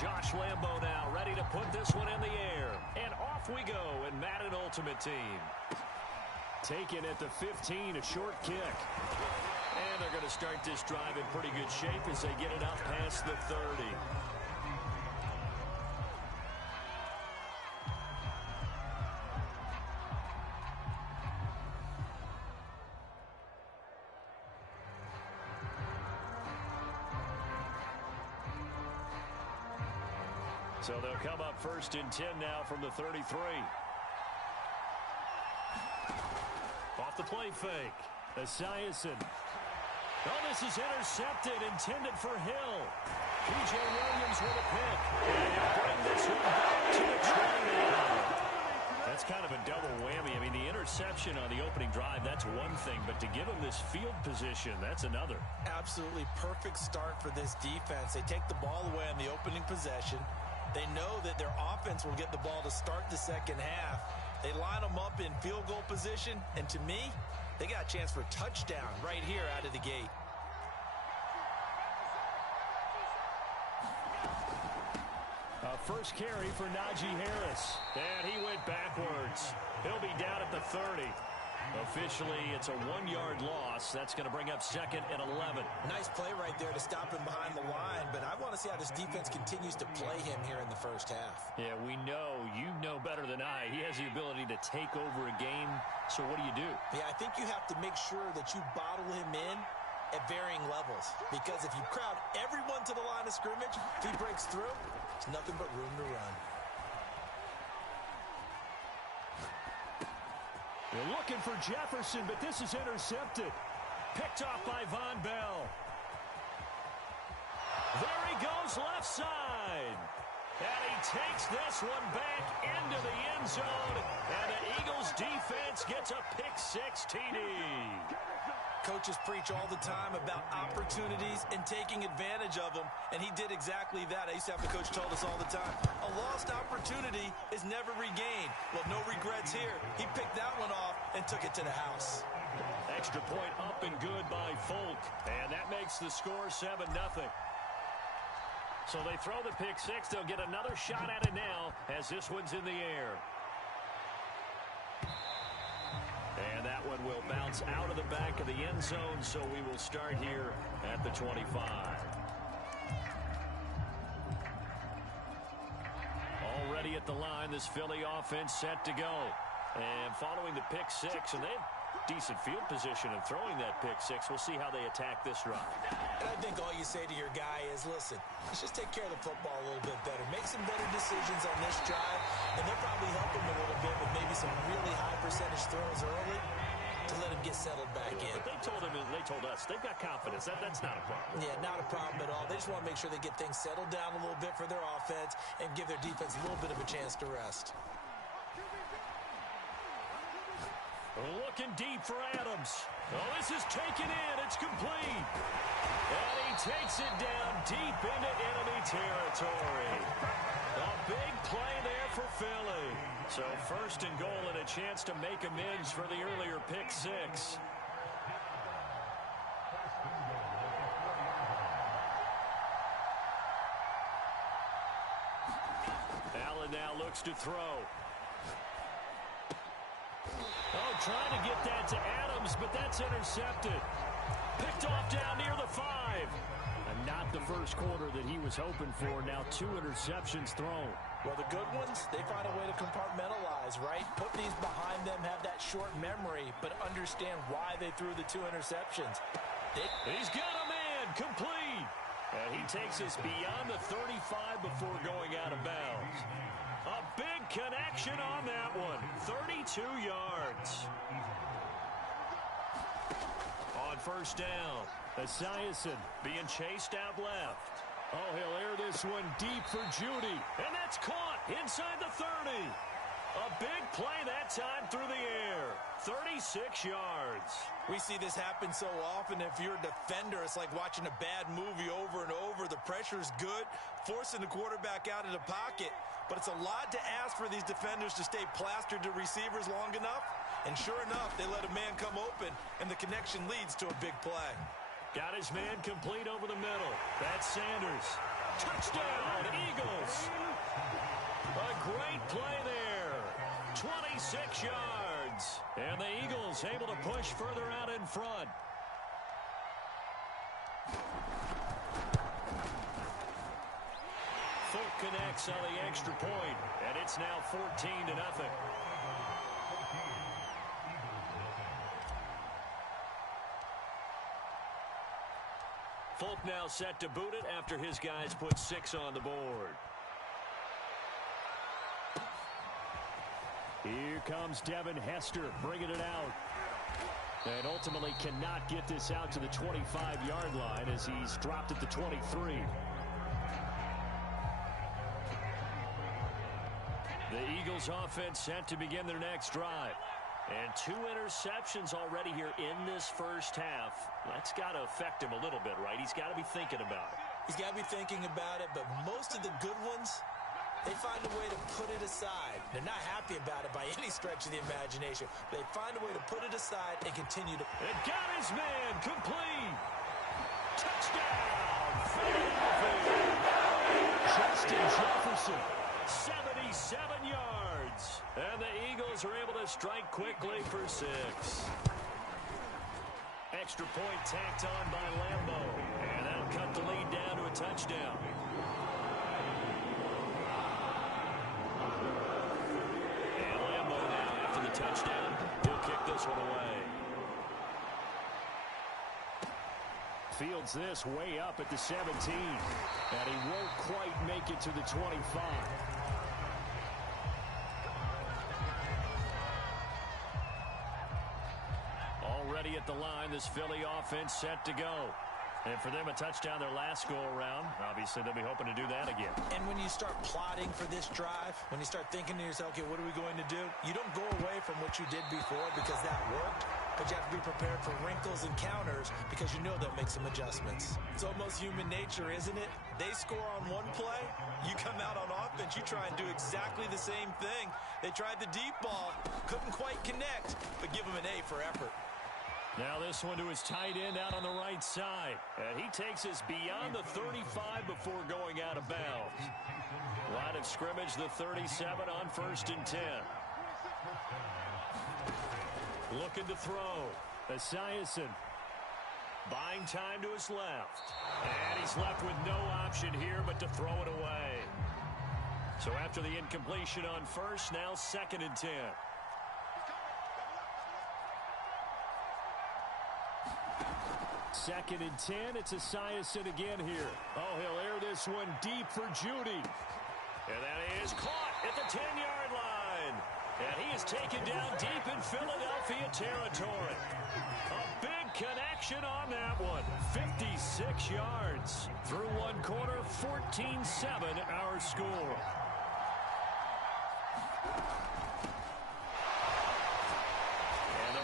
Josh Lambo now ready to put this one in the air. And off we go in Madden Ultimate Team. Taken at the 15, a short kick. And they're going to start this drive in pretty good shape as they get it up past the 30. So they'll come up first and 10 now from the 33. Off the play fake. Esiason. Oh, this is intercepted, intended for Hill. P.J. Williams with a pick. And he'll bring this one back to the 20. That's kind of a double whammy. I mean, the interception on the opening drive, that's one thing. But to give him this field position, that's another. Absolutely perfect start for this defense. They take the ball away on the opening possession. They know that their offense will get the ball to start the second half. They line them up in field goal position, and to me, they got a chance for a touchdown right here out of the gate. First carry for Najee Harris. And he went backwards. He'll be down at the 30. Officially, it's a 1-yard loss. That's going to bring up second and 11. Nice play right there to stop him behind the line, but I want to see how this defense continues to play him here in the first half. Yeah, we know. You know better than I. He has the ability to take over a game, so what do you do? Yeah, I think you have to make sure that you bottle him in at varying levels, because if you crowd everyone to the line of scrimmage, if he breaks through, there's nothing but room to run. They're looking for Jefferson, but this is intercepted. Picked off by Von Bell. There he goes, left side. And he takes this one back into the end zone. And the Eagles defense gets a pick-6 TD. Coaches preach all the time about opportunities and taking advantage of them, and he did exactly that. I used to have the coach told us all the time, a lost opportunity is never regained. Well, no regrets here. He picked that one off and took it to the house. Extra point up and good by Folk, and that makes the score 7-0. So they throw the pick-6. They'll get another shot at it now as this one's in the air. And that one will bounce out of the back of the end zone, so we will start here at the 25. Already at the line, this Philly offense set to go. And following the pick-6, and they have decent field position in throwing that pick-6. We'll see how they attack this drive. And I think all you say to your guy is, listen, let's just take care of the football a little bit better. Make some better decisions on this drive, and they'll probably help him a little bit with maybe some really high percentage throws early to let him get settled back in. But they told us, they've got confidence. That's not a problem. Yeah, not a problem at all. They just want to make sure they get things settled down a little bit for their offense and give their defense a little bit of a chance to rest. Looking deep for Adams. Oh, this is taken in. It's complete. And he takes it down deep into enemy territory. A big play there for Philly. So first and goal and a chance to make amends for the earlier pick-6. Allen now looks to throw. Oh, trying to get that to Adams, but that's intercepted. Picked off down near the 5. And not the first quarter that he was hoping for. Now 2 interceptions thrown. Well, the good ones, they find a way to compartmentalize, right? Put these behind them, have that short memory, but understand why they threw the 2 interceptions. He's got a man, complete. And he takes us beyond the 35 before going out of bounds. A big connection on that one. 32 yards. On first down, Esiason being chased out left. Oh, he'll air this one deep for Judy. And that's caught inside the 30. A big play that time through the air. 36 yards. We see this happen so often. If you're a defender, it's like watching a bad movie over and over. The pressure's good, forcing the quarterback out of the pocket. But it's a lot to ask for these defenders to stay plastered to receivers long enough. And sure enough, they let a man come open, and the connection leads to a big play. Got his man complete over the middle. That's Sanders. Touchdown, Eagles. A great play there. 26 yards. And the Eagles able to push further out in front. Folk connects on the extra point, and it's now 14-0. Folk now set to boot it after his guys put 6 on the board. Here comes Devin Hester bringing it out. And ultimately cannot get this out to the 25-yard line as he's dropped at the 23. The Eagles offense set to begin their next drive. And 2 interceptions already here in this first half. That's got to affect him a little bit, right? He's got to be thinking about it. He's got to be thinking about it, but most of the good ones, they find a way to put it aside. They're not happy about it by any stretch of the imagination. They find a way to put it aside and continue to... It got his man complete. Touchdown, Philadelphia. Justin Jefferson, 77 yards. And the Eagles are able to strike quickly for 6. Extra point tacked on by Lambo. And that'll cut the lead down to a touchdown. And Lambo now after the touchdown. He'll kick this one away. Fields this way up at the 17. And he won't quite make it to the 25. Already at the line, this Philly offense set to go. And for them, a touchdown their last go-around. Obviously, they'll be hoping to do that again. And when you start plotting for this drive, when you start thinking to yourself, okay, what are we going to do? You don't go away from what you did before because that worked. But you have to be prepared for wrinkles and counters because you know they'll make some adjustments. It's almost human nature, isn't it? They score on one play. You come out on offense, you try and do exactly the same thing. They tried the deep ball, couldn't quite connect, but give them an A for effort. Now this one to his tight end out on the right side. And he takes us beyond the 35 before going out of bounds. Line of scrimmage, the 37 on 1st and 10. Looking to throw. Esiason. Buying time to his left. And he's left with no option here but to throw it away. So after the incompletion on 1st, now 2nd and 10. Second and 10, it's Esiason again here. Oh, he'll air this one deep for Judy. And that is caught at the 10-yard line. And he is taken down deep in Philadelphia territory. A big connection on that one. 56 yards. Through one quarter, 14-7 our score.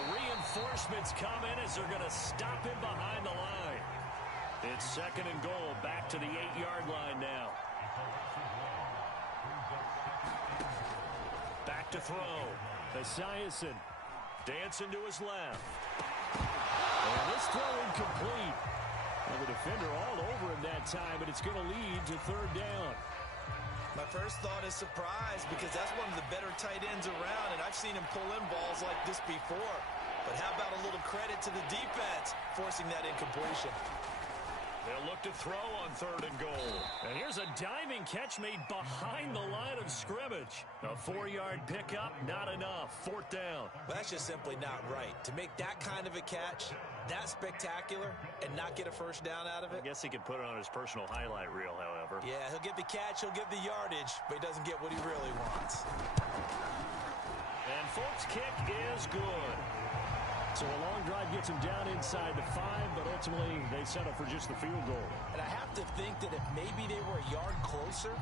Reinforcements come in as they're going to stop him behind the line. It's 2nd and goal, back to the 8-yard line now. Back to throw. Esiason dancing to his left. And this throw incomplete. And the defender all over him that time, but it's going to lead to 3rd down. My first thought is surprise because that's one of the better tight ends around, and I've seen him pull in balls like this before. But how about a little credit to the defense forcing that incompletion? They'll look to throw on 3rd and goal. And here's a diving catch made behind the line of scrimmage. A 4-yard pickup, not enough. 4th down. Well, that's just simply not right. To make that kind of a catch, that spectacular, and not get a 1st down out of it. I guess he could put it on his personal highlight reel, however. Yeah, he'll get the catch, he'll get the yardage, but he doesn't get what he really wants. And Folk's kick is good. So a long drive gets him down inside the 5, but ultimately they settle for just the field goal. And I have to think that if maybe they were a yard closer,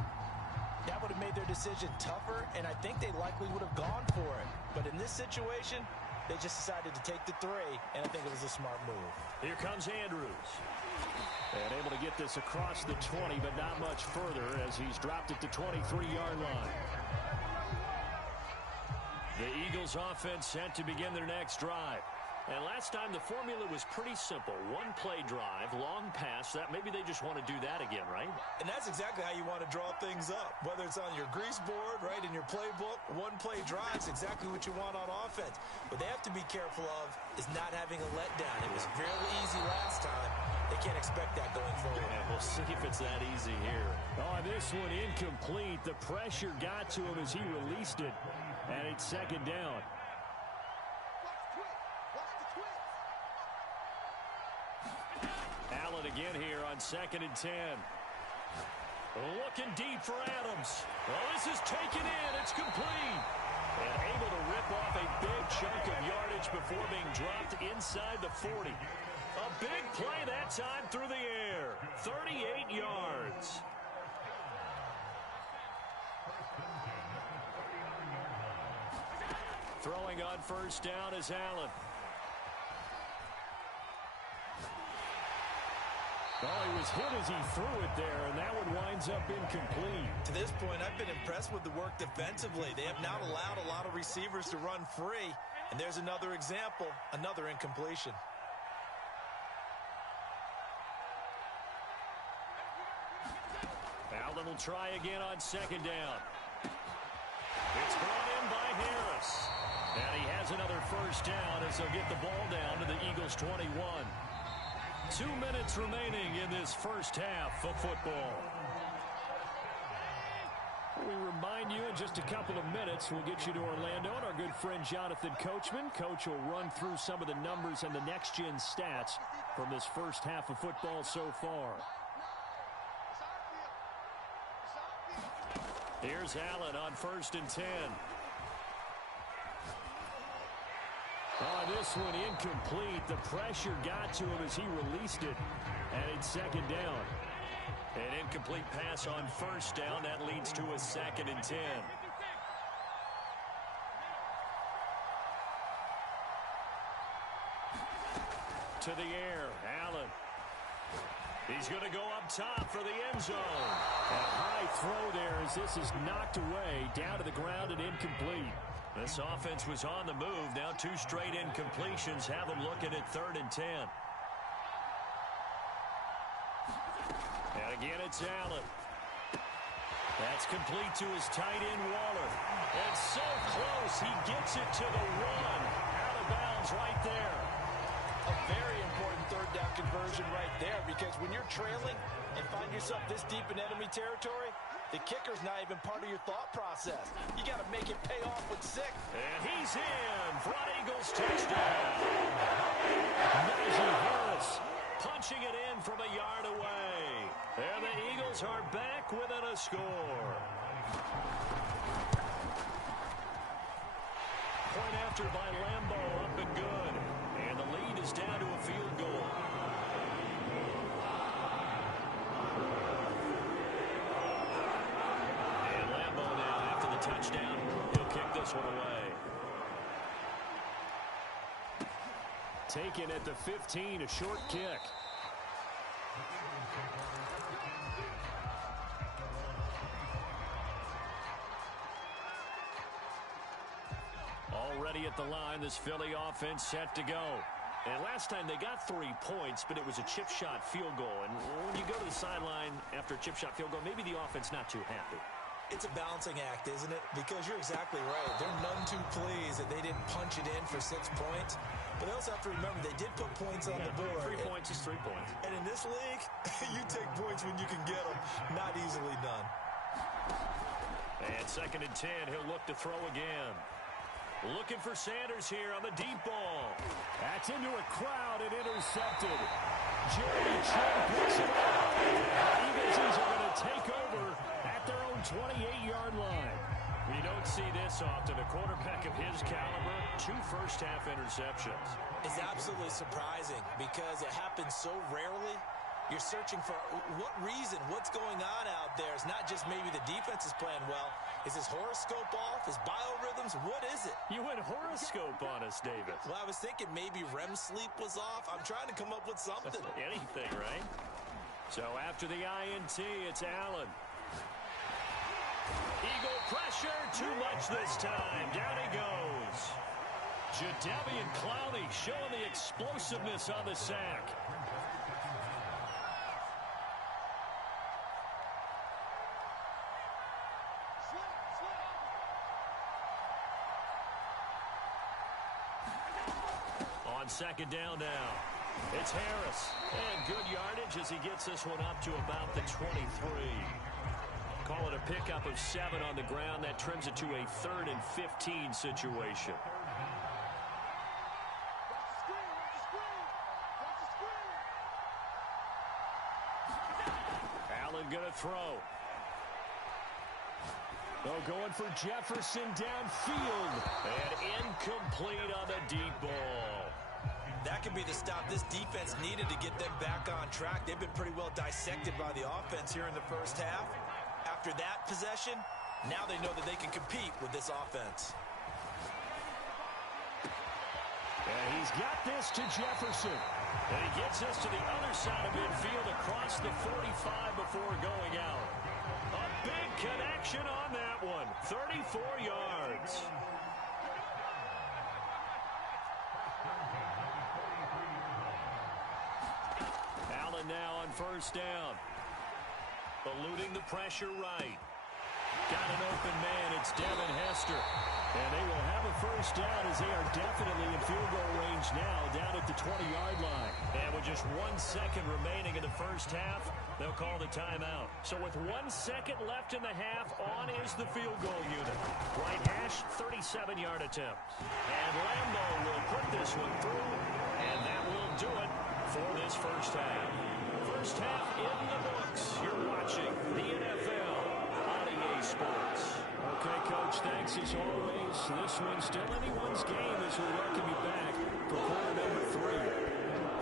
that would have made their decision tougher, and I think they likely would have gone for it. But in this situation, they just decided to take the 3, and I think it was a smart move. Here comes Andrews. And able to get this across the 20, but not much further as he's dropped it to 23-yard line. The Eagles offense set to begin their next drive. And last time the formula was pretty simple. One play drive, long pass. That maybe they just want to do that again, right? And that's exactly how you want to draw things up. Whether it's on your grease board, right, in your playbook, one play drive is exactly what you want on offense. What they have to be careful of is not having a letdown. It was fairly easy last time. They can't expect that going forward. And we'll see if it's that easy here. Oh, this one incomplete. The pressure got to him as he released it. And it's second down. Allen again here on 2nd and 10. Looking deep for Adams. Well, this is taken in. It's complete. And able to rip off a big chunk of yardage before being dropped inside the 40. A big play that time through the air. 38 yards. Throwing on first down is Allen. Oh, he was hit as he threw it there, and that one winds up incomplete. To this point, I've been impressed with the work defensively. They have not allowed a lot of receivers to run free. And there's another example, another incompletion. Allen will try again on 2nd down. It's brought in by Harris. And he has another first down as they'll get the ball down to the Eagles' 21. 2 minutes remaining in this first half of football. We remind you in just a couple of minutes we'll get you to Orlando and our good friend Jonathan Coachman. Coach will run through some of the numbers and the next-gen stats from this first half of football so far. Here's Allen on 1st and 10. Oh, this one incomplete. The pressure got to him as he released it. And it's 2nd down. An incomplete pass on 1st down. That leads to a 2nd and 10. To the air, Allen. He's going to go up top for the end zone. A high throw there as this is knocked away, down to the ground and incomplete. This offense was on the move. Now 2 straight incompletions have them looking at 3rd and 10. And again, it's Allen. That's complete to his tight end, Waller. And so close, he gets it to the 1. Out of bounds right there. A very important 3rd down conversion right there, because when you're trailing and find yourself this deep in enemy territory, the kicker's not even part of your thought process. You got to make it pay off with 6. And he's in for an Eagles touchdown. Najee Harris punching it in from a yard away. And the Eagles are back within a score. Point after by Lambo, up and good. And the lead is down to a field goal. And Lambo now, after the touchdown, he'll kick this one away. Taken at the 15, a short kick. Already at the line, this Philly offense set to go. And last time they got 3 points, but it was a chip shot field goal. And when you go to the sideline after a chip shot field goal, maybe the offense not too happy. It's a balancing act, isn't it? Because you're exactly right. They're none too pleased that they didn't punch it in for 6 points. But they also have to remember they did put points on the board. 3 points is 3 points. And in this league, you take points when you can get them. Not easily done. And 2nd and 10, he'll look to throw again. Looking for Sanders here on the deep ball. That's into a crowd and intercepted. Jeremy Chin picks it up. Eagles are going to take over at their own 28-yard line. You don't see this often. A quarterback of his caliber, 2 first-half interceptions. It's absolutely surprising because it happens so rarely. You're searching for what reason, what's going on out there. It's not just maybe the defense is playing well. Is his horoscope off? His biorhythms? What is it? You went horoscope on us, David. Well, I was thinking maybe REM sleep was off. I'm trying to come up with something. Anything, right? So after the INT, it's Allen. Eagle pressure, too much this time. Down he goes. Jadeveon Clowney showing the explosiveness on the sack. On second down now, it's Harris. And good yardage as he gets this one up to about the 23. Call it a pickup of 7 on the ground. That trims it to a 3rd and 15 situation. Allen going to throw. Oh, going for Jefferson downfield. And incomplete on the deep ball. That could be the stop this defense needed to get them back on track. They've been pretty well dissected by the offense here in the first half. After that possession, now they know that they can compete with this offense. And he's got this to Jefferson. And he gets this to the other side of midfield across the 45 before going out. A big connection on that one. 34 yards. Allen now on first down. Eluding the pressure right. Got an open man. It's Devin Hester. And they will have a first down as they are definitely in field goal range now down at the 20-yard line. And with just 1 second remaining in the first half, they'll call the timeout. So with 1 second left in the half, on is the field goal unit. Right hash, 37-yard attempt. And Lambo will put this one through, and that will do it for this first half. First half in the books. You're watching the NFL on EA Sports. Okay, Coach, thanks as always. This one's still anyone's game as we welcome you back for quarter number 3.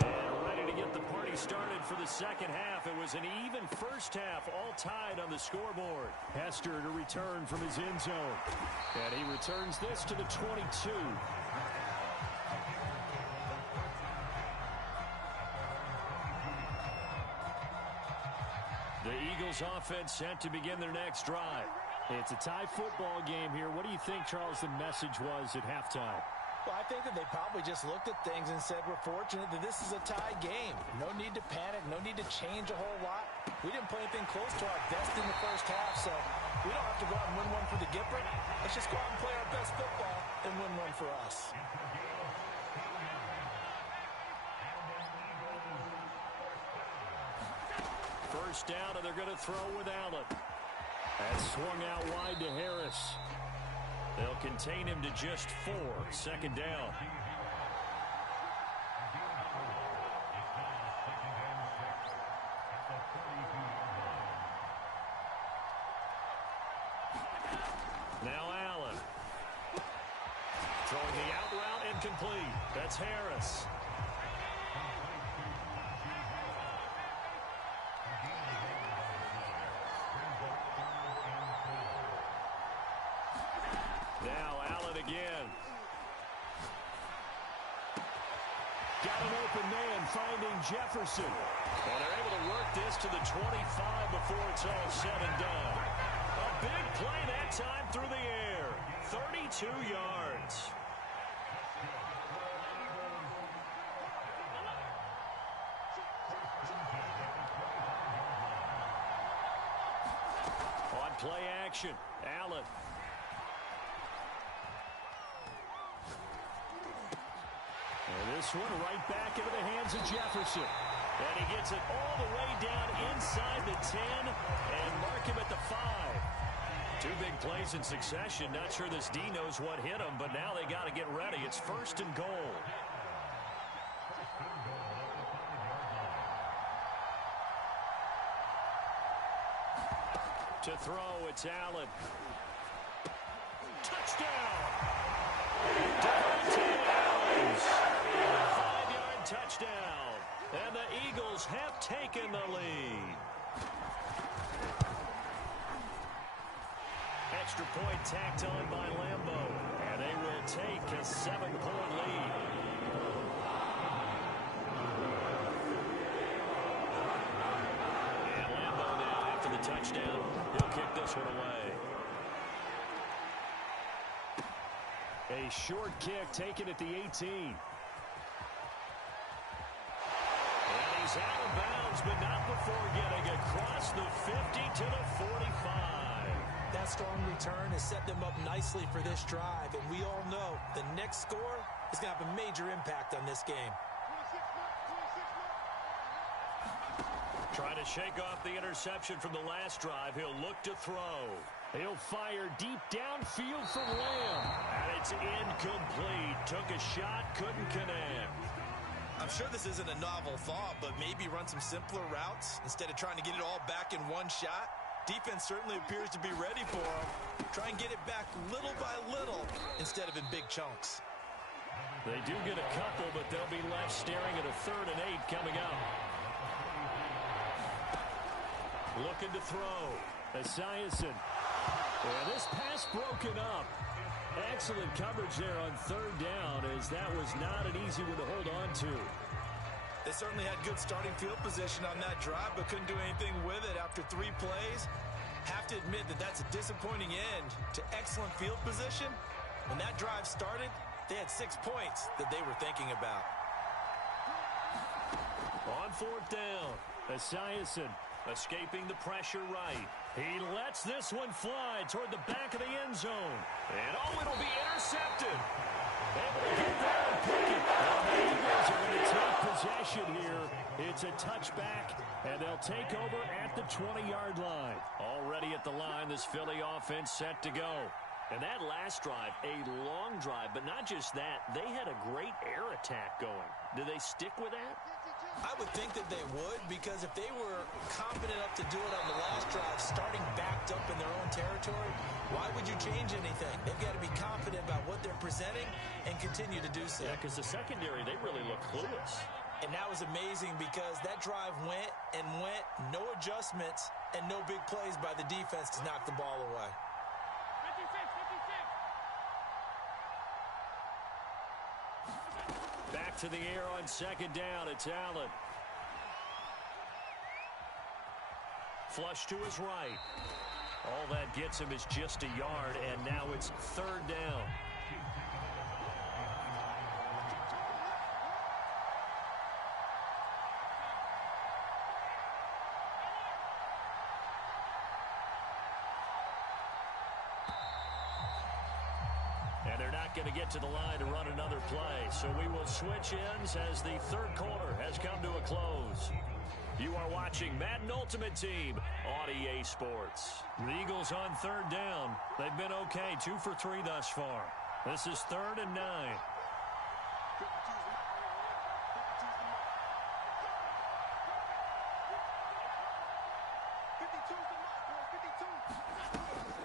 And ready to get the party started for the second half. It was an even first half, all tied on the scoreboard. Hester to return from his end zone. And he returns this to the 22. The Eagles offense set to begin their next drive. It's a tie football game here. What do you think, Charles, the message was at halftime? Well, I think that they probably just looked at things and said, we're fortunate that this is a tie game. No need to panic, no need to change a whole lot. We didn't play anything close to our best in the first half, so we don't have to go out and win one for the Gipper. Let's just go out and play our best football and win one for us. First down, and they're going to throw with Allen. That's swung out wide to Harris. They'll contain him to just 4. Second down. Now Allen. Throwing the out route incomplete. That's Harris. Now Allen again. Got an open man finding Jefferson. And they're able to work this to the 25 before it's all said and done. A big play that time through the air. 32 yards. On play action, Allen. And this one right back into the hands of Jefferson. And he gets it all the way down inside the 10 and mark him at the 5. 2 big plays in succession. Not sure this D knows what hit him, but now they got to get ready. It's first and goal. To throw, it's Allen. Touchdown! Devontae Adams. 5-yard touchdown. And the Eagles have taken the lead. Extra point tacked on by Lambo. And they will take a 7-point lead. And Lambo now after the touchdown. He'll kick this one away. A short kick taken at the 18. And he's out of bounds, but not before getting across the 50 to the 45. That strong return has set them up nicely for this drive, and we all know the next score is going to have a major impact on this game. Trying to shake off the interception from the last drive. He'll look to throw. He'll fire deep downfield for Lamb. And it's incomplete. Took a shot, couldn't connect. I'm sure this isn't a novel thought, but maybe run some simpler routes instead of trying to get it all back in one shot. Defense certainly appears to be ready for him. Try and get it back little by little instead of in big chunks. They do get a couple, but they'll be left staring at a 3rd and 8 coming up. Looking to throw. Esiason. And this pass broken up. Excellent coverage there on 3rd down, as that was not an easy one to hold on to. They certainly had good starting field position on that drive, but couldn't do anything with it after 3 plays. Have to admit that that's a disappointing end to excellent field position. When that drive started, they had 6 points that they were thinking about. On 4th down, Esiason escaping the pressure right. He lets this one fly toward the back of the end zone. And it'll be intercepted. Able to get there and pick it. And the Eagles are going to take possession here. It's a touchback, and they'll take over at the 20-yard line. Already at the line, this Philly offense set to go. And that last drive, a long drive, but not just that. They had a great air attack going. Do they stick with that? I would think that they would, because if they were confident enough to do it on the last drive, starting backed up in their own territory, why would you change anything? They've got to be confident about what they're presenting and continue to do so. Yeah, because the secondary, they really look clueless. And that was amazing because that drive went and went, no adjustments, and no big plays by the defense to knock the ball away. Back to the air on 2nd down. It's Allen. Flush to his right. All that gets him is just a yard, and now it's 3rd down. And they're not going to get to the line to run another play. So we will switch ends as the 3rd quarter has come to a close. You are watching Madden Ultimate Team on EA Sports. The Eagles on 3rd down. They've been okay, 2 for 3 thus far. This is 3rd and 9.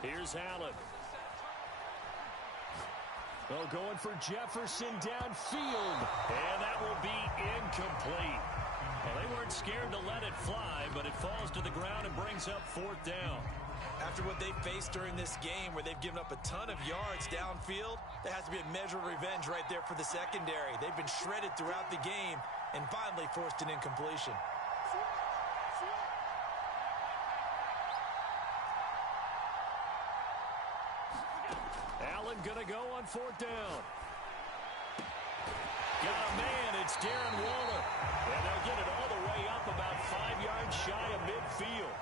Here's Allen. They're going for Jefferson downfield, and that will be incomplete. Well, they weren't scared to let it fly, but it falls to the ground and brings up 4th down. After what they faced during this game where they've given up a ton of yards downfield, there has to be a measure of revenge right there for the secondary. They've been shredded throughout the game and finally forced an incompletion. Allen going to go on 4th down. Got a man, it's Darren Waller. And they'll get it all the way up about 5 yards shy of midfield.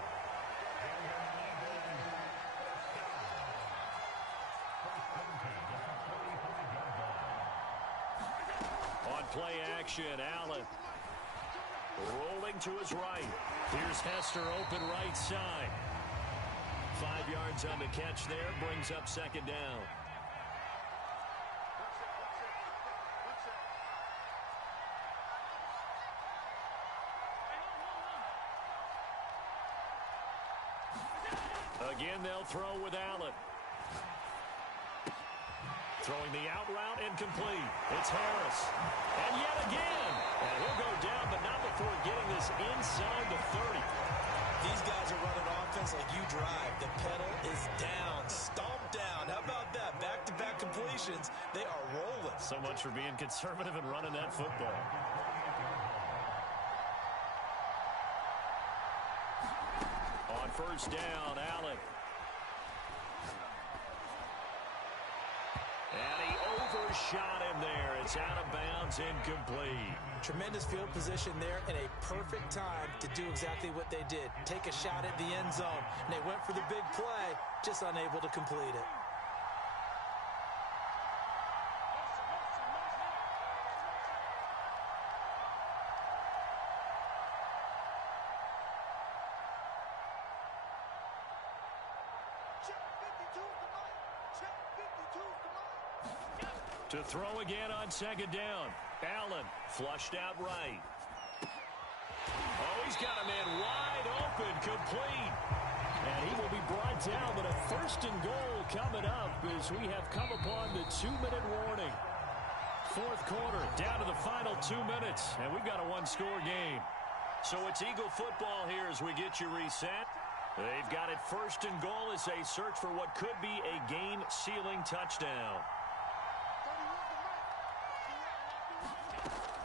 On play action, Allen. Rolling to his right. Here's Hester open right side. 5 yards on the catch there, brings up 2nd down. Again, they'll throw with Allen. Throwing the out route incomplete. It's Harris. And yet again. And he'll go down, but not before getting this inside the 30. These guys are running offense like you drive. The pedal is down, stomped down. How about that? Back-to-back completions. They are rolling. So much for being conservative and running that football. On 1st down, Allen. And he first shot in there. It's out of bounds, incomplete. Tremendous field position there and a perfect time to do exactly what they did. Take a shot at the end zone. And they went for the big play, just unable to complete it. To throw again on second down. Allen flushed out right. Oh, he's got a man wide open, complete. And he will be brought down, but a first and goal coming up as we have come upon the 2-minute warning. Fourth quarter, down to the final 2 minutes, and we've got a one-score game. So it's Eagle football here as we get you reset. They've got it first and goal as they search for what could be a game-sealing touchdown.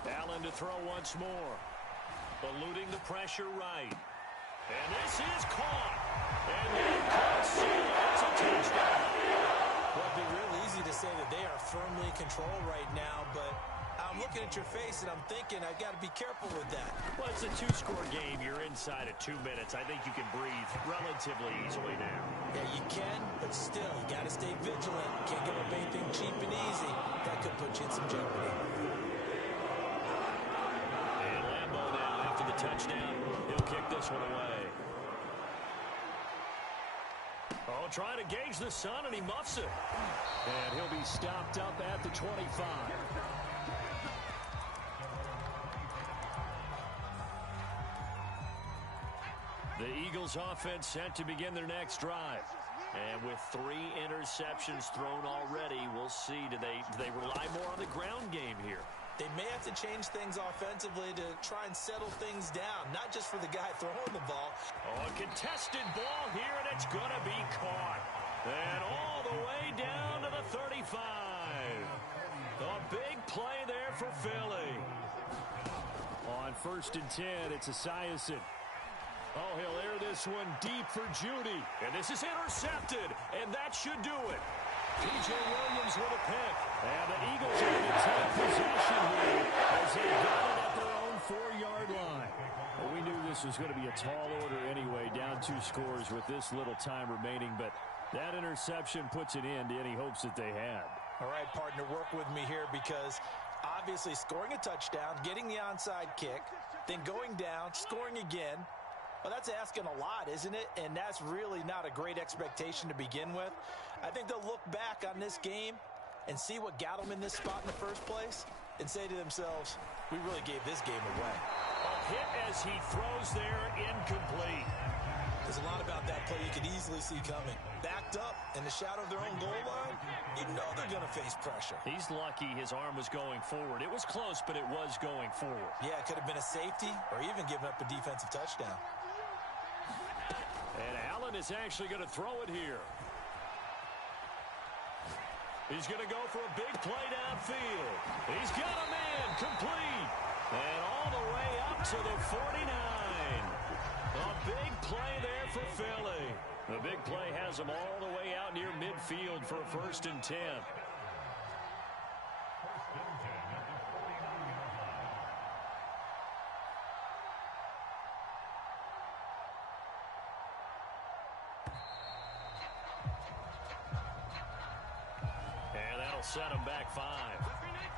Allen to throw once more. Eluding the pressure right. And this is caught. And they could seal it. It's a touchdown. Well, it'd be real easy to say that they are firmly in control right now, but I'm looking at your face and I'm thinking I've got to be careful with that. Well, it's a two-score game. You're inside of 2 minutes. I think you can breathe relatively easily now. Yeah, you can, but still, you got to stay vigilant. Can't give up anything cheap and easy. That could put you in some jeopardy. The touchdown, he'll kick this one away. Oh, trying to gauge the sun, and he muffs it. And he'll be stopped up at the 25. The Eagles offense set to begin their next drive. And with 3 interceptions thrown already, we'll see, do they rely more on the ground game here? They may have to change things offensively to try and settle things down, not just for the guy throwing the ball. Oh, a contested ball here, and it's going to be caught. And all the way down to the 35. A big play there for Philly. On 1st and 10, it's Esiason. Oh, he'll air this one deep for Judy. And this is intercepted, and that should do it. P.J. Williams with a pick. And the Eagles are going to take possession here as they got it at their own 4-yard line. Well, we knew this was going to be a tall order anyway, down 2 scores with this little time remaining. But that interception puts an end to any hopes that they had. All right, partner, work with me here because obviously scoring a touchdown, getting the onside kick, then going down, scoring again. Well, that's asking a lot, isn't it? And that's really not a great expectation to begin with. I think they'll look back on this game and see what got them in this spot in the first place and say to themselves, we really gave this game away. A hit as he throws there, incomplete. There's a lot about that play you could easily see coming. Backed up in the shadow of their own goal line, you know they're going to face pressure. He's lucky his arm was going forward. It was close, but it was going forward. Yeah, it could have been a safety or even given up a defensive touchdown. And Allen is actually going to throw it here. He's going to go for a big play downfield. He's got a man, complete. And all the way up to the 49. A big play there for Philly. The big play has him all the way out near midfield for a 1st and 10. Set him back 5.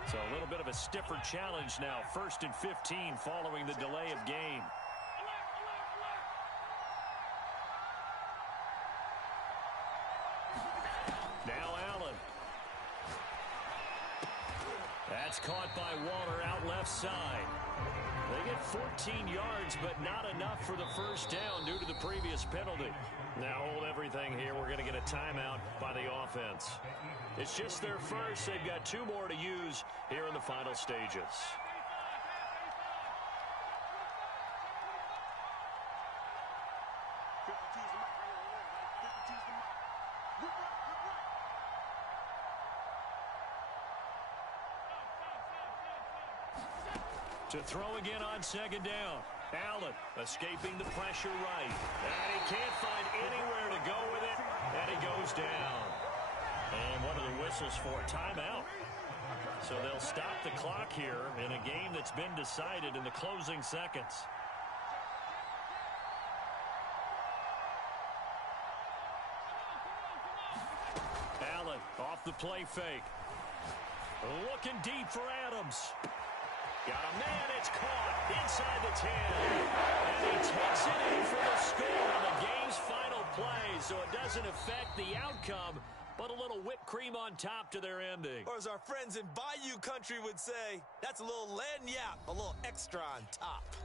So a little bit of a stiffer challenge now. 1st and 15 following the delay of game. Now Allen. That's caught by Waller out left side. They get 14 yards, but not enough for the first down due to the previous penalty. Now hold everything here. We're going to get a timeout by the offense. It's just their first. They've got 2 more to use here in the final stages. To throw again on 2nd down. Allen escaping the pressure right. And he can't find anywhere to go with it. And he goes down. And what are the whistles for? Timeout. So they'll stop the clock here in a game that's been decided in the closing seconds. Allen off the play fake. Looking deep for Adams. Got a man, it's caught inside the 10. And he takes it in for the score on the game's final play, so it doesn't affect the outcome, but a little whipped cream on top to their ending. Or as our friends in Bayou country would say, that's a little lagniappe, a little extra on top.